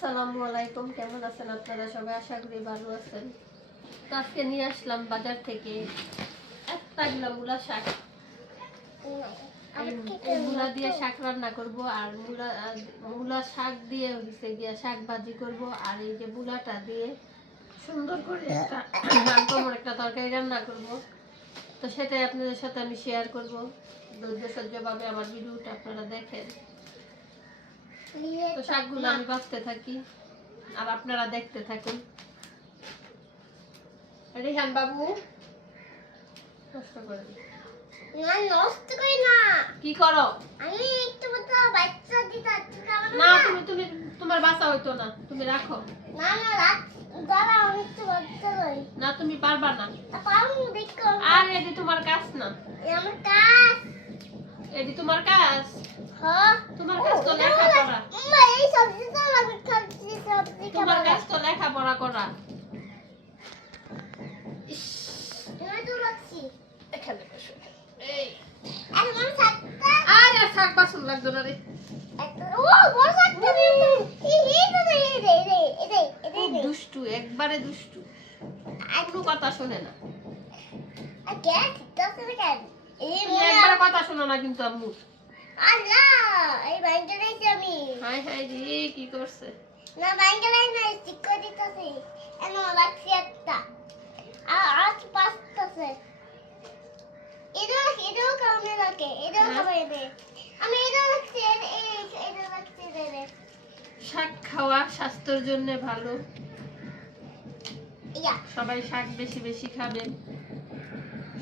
আসসালামু আলাইকুম, কেমন আছেন আপনারা? সবাই আশা করি ভালো আছেন। তো আজকে নিয়ে আসলাম বাজার থেকে একটা মূলা শাক। মূলা দিয়ে শাক রান্না করব আর মূলা মূলা শাক দিয়ে হচ্ছে গিয়া শাক ভাজি করব আর এই যে মূলাটা দিয়ে সুন্দর করে একটা একটা তরকারি রান্না করব। তো সেটাই আপনাদের সাথে আমি শেয়ার করব। ধৈর্য সহ্যভাবে আমার ভিডিওটা আপনারা দেখেন। তো শাকগুলো আমি বাঁচতে থাকি আর আপনারা দেখতে থাকুন। রিহান বাবু কষ্ট করে না নষ্ট করি না। কি করো? আমি একটু মতো বাচ্চা দিতে না তুমি তুমি তোমার বাসা হইতো না তুমি রাখো। না না রাত দাঁড়া আমি একটু বাচ্চা করি। না তুমি পারবা না। পারব দেখো। আর এটি তোমার কাজ না। আমার কাজ। এটি তোমার কাজ। হ্যাঁ? তোমার কাজ তো লেখাপড়া। মা এই সবজি তো আমি খাচ্ছি সবজি তোমার কাজ তো লেখাপড়া করা। ইস, আমি তো রাখছি এখানে বসো। এই আর আমার সাতটা। আর আর শাক বাসন লাগতো না রে। ও বড় সাতটা এই এই তো এই রে রে রে রে দুষ্টু একবারে দুষ্টু। কোনো কথা শোনে না। আর কেন তুমি মনে একবারে কথা শোনো না কিন্তু আম্মু। আল্লাহ এই বাইনটা দিয়েছি আমি। হাই হাই রে কি করছে? না বাইনটা নাই না স্টিক করে দিতেছি। এমন লাগছে একটা। আর আজ পাঁচটাছে এটাও এটাও কামে লাগে এটাও হ্যাঁ। দে আমি এটা রে রে শাক খাওয়া স্বাস্থ্যের জন্য ভালো। ইয়া। সবাই শাক বেশি বেশি খাবেন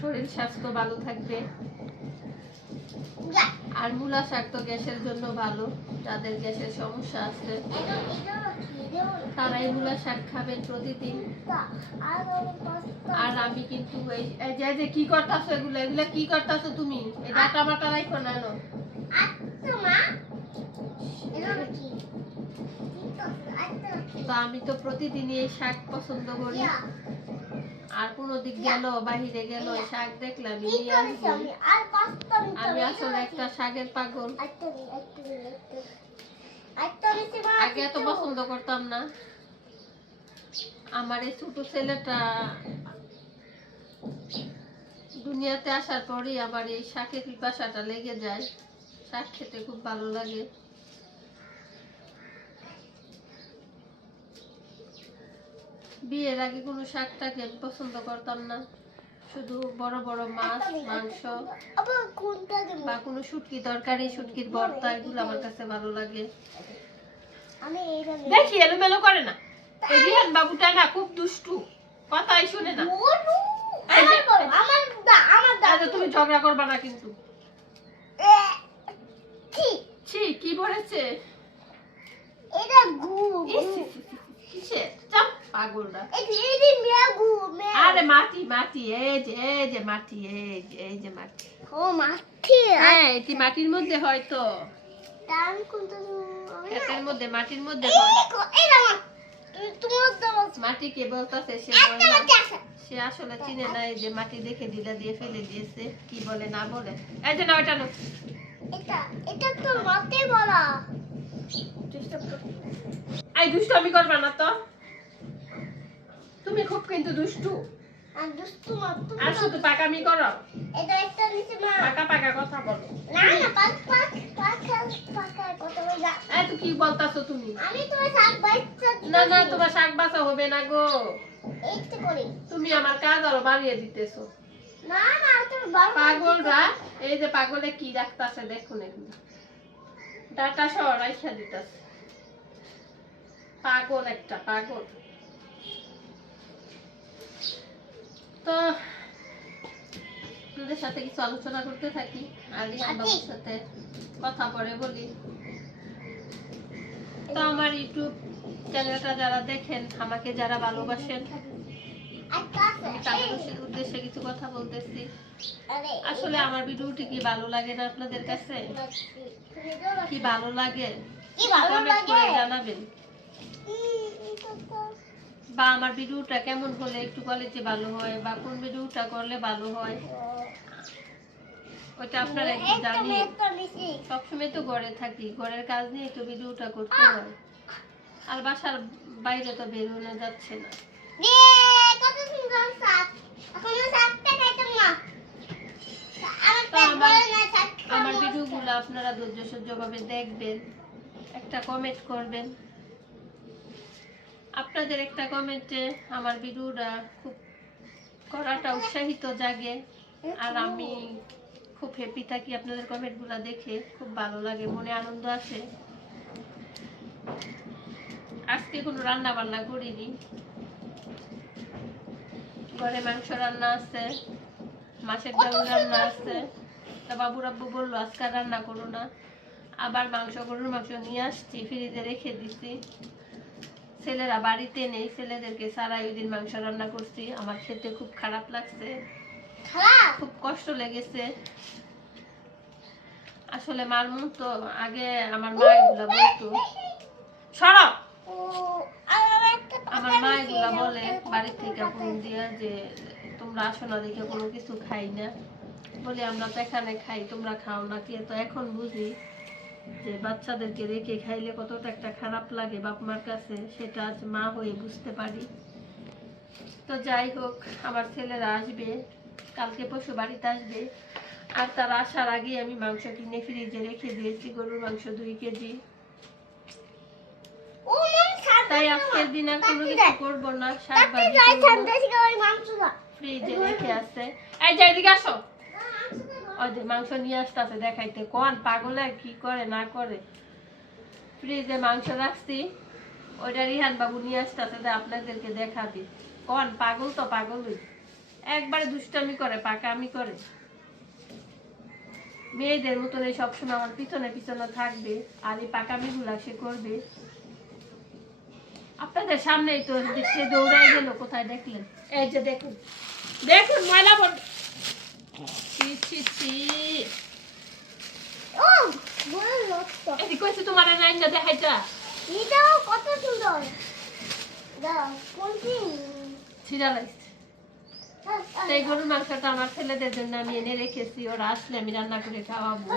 শরীর স্বাস্থ্য ভালো থাকবে। আর মূলা শাক তো গ্যাসের জন্য ভালো, যাদের গ্যাসের সমস্যা আছে। এটা এটা তারা এই মূলা শাক খাবেন প্রতিদিন। আর আমি কিন্তু এই যে যে কি করতাছো এগুলো? এগুলো কি করতাছো তুমি? এই ডাটা মাটা রাখো না এটা তো আমি তো প্রতিদিনই এই শাক পছন্দ করি। আর কোনো দিক গেল বাহিরে গেল শাক দেখলাম আমি? আসলে একটা শাকের পাগল। আগে এত পছন্দ করতাম না। আমার এই ছোট ছেলেটা দুনিয়াতে আসার পরই আমার এই শাকের পিপাসাটা লেগে যায়। শাক খেতে খুব ভালো লাগে। বিয়ের আগে কোনো শাকটাকে আমি পছন্দ করতাম না। শুধু বড় বড় মাছ মাংস বা কোনো শুটকি তরকারি শুটকির ভর্তা এগুলো আমার কাছে ভালো লাগে। দেখি এলোমেলো করে না। রিহান বাবুটা না খুব দুষ্টু কথাই শুনে না। তুমি ঝগড়া করবা না কিন্তু। কি বলেছে? এটা গু, কিসের? চাপ। পাগলরা। আরে মাটি মাটি এই যে এই যে মাটি এই যে এই যে মাটি ও, মাছি। হ্যাঁ এটি মাটির মধ্যে হয়তো টান কোনটা দেবো? আমি মধ্যে মাটির মধ্যে হয় এই। মাটি কে বলতেছে সে মাটি আসলে চিনে না এই যে মাটি দেখে দিয়ে ফেলে দিয়েছে কি বলে না বলে এই যে না এটা এটা তো মাটি বলা এই দুষ্টমি করবা না তো তুমি খুব কিন্তু দুষ্টু। আর দুষ্টু মাত্র আর শুধু পাকামি করো? এটা একটা নিচে মা। পাকা পাকা কথা বলো। না না পাক পাক পাক পাক কথা বলে যা এই তো কি বলতাছো তুমি? আমি তোমার শাক বাচ্চা না না তোমার শাক হবে না গো। একটু করি। তুমি আমার কাজ আরও বাড়িয়ে দিতেছো। না না তুমি পাগলরা এই যে পাগলে কি রাখতাছে দেখুন এগুলো। ডাটা সহ রাইখা দিতাছে। পাগল একটা পাগল। তো আপনাদের সাথে কিছু আলোচনা করতে থাকি। রিহান বাবুর সাথে কথা বলে বলি। তো আমার ইউটিউব চ্যানেলটা যারা দেখেন আমাকে যারা ভালোবাসেন তাদের উদ্দেশ্যে- কিছু কথা বলতেছি। আসলে আমার ভিডিওটি কি ভালো লাগে না আপনাদের কাছে? কি ভালো লাগে? জানাবেন। বা আমার ভিডিওটা কেমন হলে একটু কোয়ালিটি ভালো হয় বা কোন ভিডিওটা করলে ভালো হয়? ওইটা আপনারা একটু জানিয়ে একটা সবসময় তো ঘরে থাকি ঘরের কাজ নিয়ে তো ভিডিওটা করতে হয়। আর বাসার বাইরে তো বেরোনো যাচ্ছে না। আমার ভিডিওগুলো আপনারা ধৈর্য সহ্যভাবে দেখবেন। একটা কমেন্ট করবেন। আপনাদের একটা কমেন্টে আমার ভিডিওটা খুব করাটা উৎসাহিত জাগে। আর আমি খুব হ্যাপি থাকি আপনাদের কমেন্টগুলো দেখে খুব ভালো লাগে মনে আনন্দ আসে আজকে কোনো রান্না বান্না করিনি। ঘরে মাংস রান্না আছে মাছের ডাল রান্না আছে। তা বাবু রাব্বু বলল আজকে রান্না করো না। আবার মাংস গরুর মাংস নিয়ে আসছি ফ্রিজে রেখে দিছি। ছেলেরা বাড়িতে নেই ছেলেদেরকে সারা ওই দিন মাংস রান্না করছি। আমার খেতে খুব খারাপ লাগছে। খুব কষ্ট লেগেছে। আসলে মার মুখ তো আগে আমার মা এগুলা বলতো। সরব আমার মা এগুলা বলে বাড়ি থেকে ফোন। দিয়া যে তোমরা আসো না দেখে কোনো কিছু খাই না। বলি আমরা তো এখানে খাই তোমরা খাও না কি তো এখন বুঝি। যে বাচ্চাদেরকে রেখে খাইলে কতটা একটা খারাপ লাগে বাপ মার কাছে সেটা আজ মা হয়ে বুঝতে পারি। তো যাই হোক আমার ছেলেরা আসবে কালকে পরশু বাড়িতে আসবে। আর তার আসার আগে আমি মাংস কিনে ফ্রিজে রেখে দিয়েছি গরুর মাংস দুই কেজি। তাই আজকের দিন আর কোনো কিছু করব না শাক। ফ্রিজে রেখে আছে। এই যে এদিকে আসো। ওই যে মাংস নিয়ে আসতেছে দেখাইতে। কোন পাগলে কি করে না করে? ফ্রিজে মাংস রাখছি ওইটা রিহান বাবু নিয়ে আসতেছে আপনাদেরকে দেখাবি। কোন পাগল তো পাগলই। একবারে দুষ্টামি করে পাকামি করে। মেয়েদের মতন এই সবসময় আমার পিছনে পিছনে থাকবে আর এই পাকামি গুলা সে করবে। আপনাদের সামনেই তো সে দৌড়াই গেল কোথায় দেখলেন? এই যে দেখুন। দেখুন ময়লা বল ছি ছি ছি ও, বড় কইছি তোমার দেখাইতা এটাও কত সুন্দর। দাও কোনটি? ছিড়া লাগছে। সেই গরুর মাংসটা আমার ছেলেদের জন্য আমি এনে রেখেছি। ওরা আসলে আমি রান্না করে খাওয়াবো।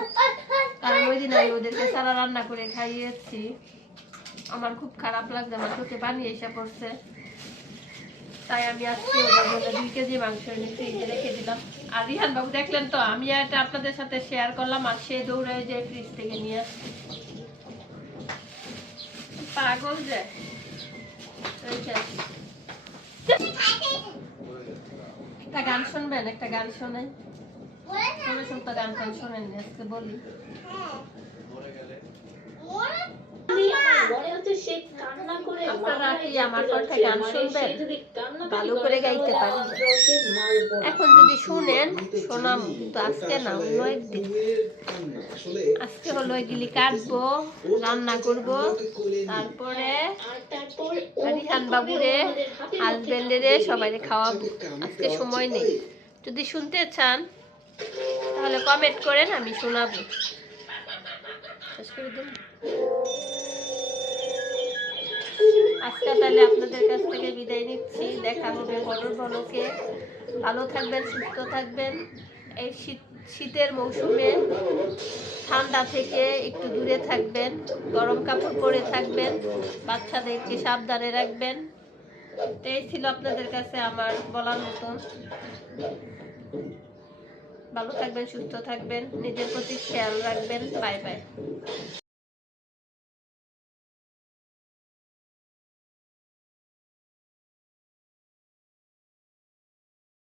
কারণ ওই দিন আমি ওদেরকে সারা রান্না করে খাইয়েছি। আমার খুব খারাপ লাগছে আমার চোখে পানি এসে পড়ছে। তাই আমি আজকে ওদের জন্য দুই কেজি মাংস এনে ফ্রিজে রেখে দিলাম। আর রিহান বাবু দেখলেন তো আমি এটা আপনাদের সাথে শেয়ার করলাম আর সে দৌড়ায় যে ফ্রিজ থেকে নিয়ে আসছে। পাগল যে। একটা গান শুনবেন একটা গান শোনেন। কোনো শুনতো গান টান শোনেন আজকে বলি। আপনারা কি আমার কথা গান শুনবেন? ভালো করে গাইতে পারি। এখন যদি শুনেন, শোনাম তো আজকে না, অন্য একদিন। আজকে হলো এগুলি কাটবো, রান্না করব, তারপরে রিহান বাবুরে, হাজবেন্ডেরে সবাই খাওয়াবো। আজকে সময় নেই। যদি শুনতে চান, তাহলে কমেন্ট করেন, আমি শোনাবো। আজকে তাহলে আপনাদের কাছ থেকে দেখা হবে। বড়র বলকে। ভালো থাকবেন, সুস্থ থাকবেন। এই শীত, শীতের মৌসুমে ঠান্ডা থেকে একটু দূরে থাকবেন, গরম কাপড় পরে থাকবেন, বাচ্চাদেরকে সাবধানে রাখবেন। এই ছিল আপনাদের কাছে আমার বলার মতন ভালো থাকবেন, সুস্থ থাকবেন। নিজের প্রতি খেয়াল রাখবেন। Bye bye.